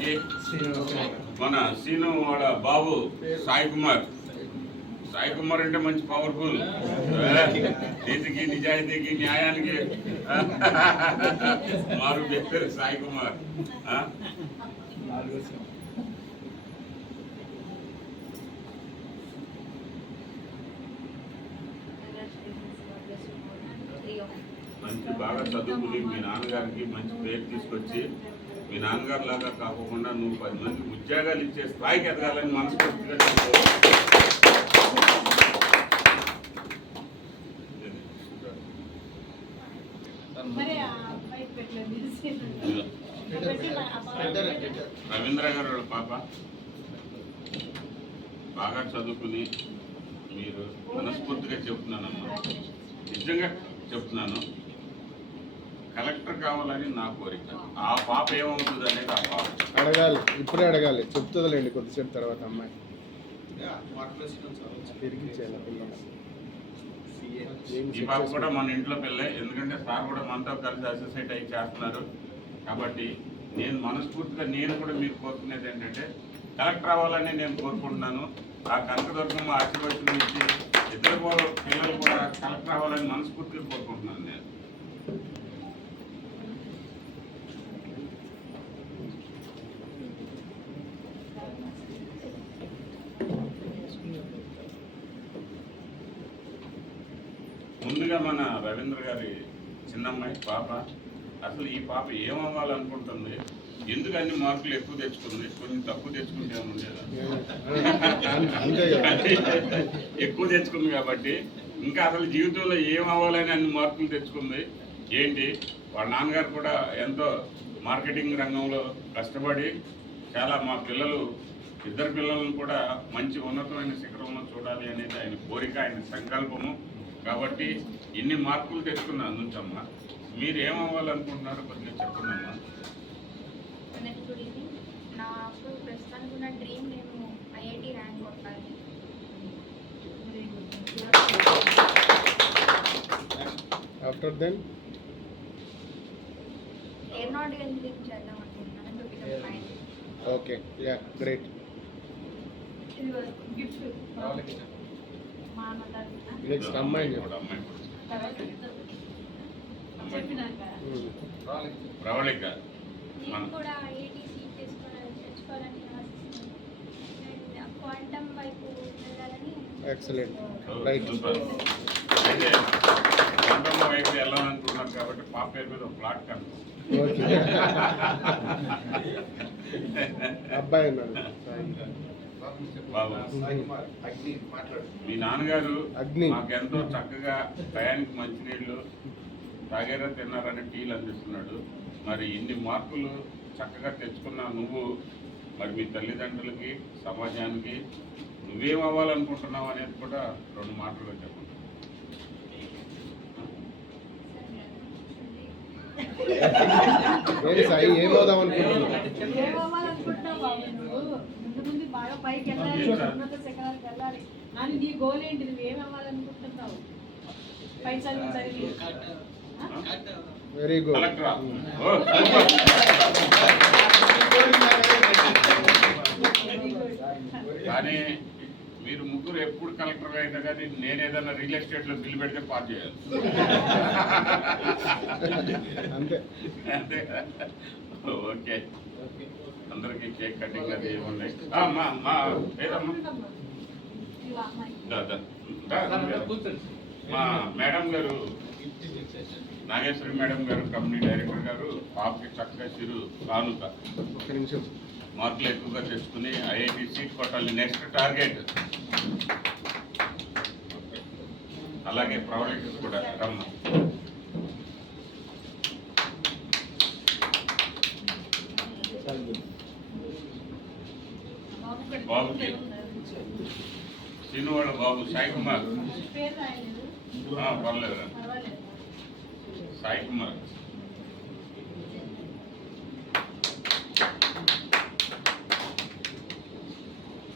గారికి మన సీను వాళ్ళ బాబు సాయి కుమార్ అంటే మంచి పవర్ఫుల్, నీతికి నిజాయితీకి న్యాయానికి మారు చెప్పారు సాయి కుమార్. మంచి బాగా చదువుకుని మీ నాన్నగారికి మంచి పేరు తీసుకొచ్చి మీ నాన్నగారు లాగా కాకుండా నువ్వు 10 మందికి ఉద్యోగాలు ఇచ్చే స్థాయికి ఎదగాలని మనస్ఫూర్తిగా రవీంద్ర గారు పాప బాగా చదువుకుని మీరు మనస్ఫూర్తిగా చెప్తున్నానమ్మా, నిజంగా చెప్తున్నాను, కలెక్టర్ కావాలని నా కోరిక. ఆ పాప ఏమవుతుంది అనేది ఆ పాప అడగాలి, ఇప్పుడే అడగాలి, చెప్తుందిలేండి కొద్దిసేపు తర్వాత అమ్మాయి. ఈ పాప కూడా మన ఇంట్లో పిల్లే, ఎందుకంటే సార్ కూడా మనతో కలిసి అసోసియేట్ అయ్యి చేస్తున్నారు. కాబట్టి నేను మనస్ఫూర్తిగా నేను కూడా మీరు కోరుకునేది ఏంటంటే కలెక్టర్ అవ్వాలని నేను కోరుకుంటున్నాను. ఆ కనకదుర్గమ్మ ఆశీర్వచనం ఇచ్చి ఇద్దరు పిల్లలు కూడా కలెక్టర్ అవ్వాలని మనస్ఫూర్తిగా కోరుకుంటున్నాను నేను. ముందుగా మన రవీంద్ర గారి చిన్నమ్మాయి పాప, అసలు ఈ పాప ఏమవ్వాలనుకుంటుంది, ఎందుకు అన్ని మార్కులు ఎక్కువ తెచ్చుకుంది, కొంచెం తక్కువ తెచ్చుకుంటే ఉండేదా? ఎక్కువ తెచ్చుకుంది కాబట్టి ఇంకా అసలు జీవితంలో ఏమవ్వాలని అన్ని మార్కులు తెచ్చుకుంది ఏంటి. వాళ్ళ నాన్నగారు కూడా ఎంతో మార్కెటింగ్ రంగంలో కష్టపడి చాలా మా పిల్లలు ఇద్దరు పిల్లలను కూడా మంచి ఉన్నతమైన శిఖరంలో చూడాలి అనేది ఆయన కోరిక, ఆయన సంకల్పము. కాబట్టి ఇన్ని మార్కులు తెచ్చుకున్నా నుంచమ్మా, మీరు ఏమవ్వాలనుకుంటున్నారో కొద్దిగా చెప్పండమ్మా. నాకు ప్రస్తుతానికి ఉన్న డ్రీమ్ నేను ఐఐటి ర్యాంక్ కొట్టాలి. ఆఫ్టర్ దెన్ ఏరోనాటికల్ చేద్దాం అనుకుంటున్నాను. Okay, yeah great. నెక్స్ట్ అమ్మాయి ప్రవళిక కూడా ఐఐటి సీట్ తెచ్చుకోవాలని ఆశిస్తున్నాను. క్వాంటమ్ వైపు వెళ్ళాలని. Excellent, right. అయితే క్వాంటమ్ వైపు వెళ్ళాలనుకుంటున్నారు కాబట్టి పాప పేరు మీద ఒక ప్లాట్ కనుక అబ్బాయి మీ నాన్నగారు మాకెంతో చక్కగా టయానికి మంచినీళ్ళు తాగేరా తిన్నారని టీలు అందిస్తున్నాడు. మరి ఇన్ని మార్కులు చక్కగా తెచ్చుకున్నా నువ్వు మరి మీ తల్లిదండ్రులకి సమాజానికి నువ్వేం అవ్వాలనుకుంటున్నావు అనేది కూడా 2 మాటలు చెప్పండి. సాయి ఏమవుదాం అనుకుంటున్నావు? బాగా పైకి వెళ్ళాలి, ఉన్నత శిఖరాలకు వెళ్ళాలి అని నీ గోల్ ఏంటి? నువ్వు ఏమి అవ్వాలనుకుంటున్నావు? పై చదివి వెరీ గుడ్. కానీ మీరు ముగ్గురు ఎప్పుడు కలెక్టర్ అయినా కానీ నేను ఏదైనా రియల్ ఎస్టేట్లో బిల్లు పెడితే పాస్ చేయాలి. అంతే అంతే. ఓకే, అందరికి కేక్ కటింగ్ అది ఉన్నాయి. మా మేడం గారు నాగేశ్వరి మేడం గారు, కంపెనీ డైరెక్టర్ గారు, పాపకి చక్కగా చిరు కానుక మార్కులు ఎక్కువగా తెచ్చుకుని ఐఐటి సీట్ కొట్టాలి నెక్స్ట్ టార్గెట్. అలాగే ప్రవళిక కూడా రమ్మ. బాబుకి సీను వాళ్ళ బాబు సాయి కుమార్, పర్లేదు సాయి కుమార్.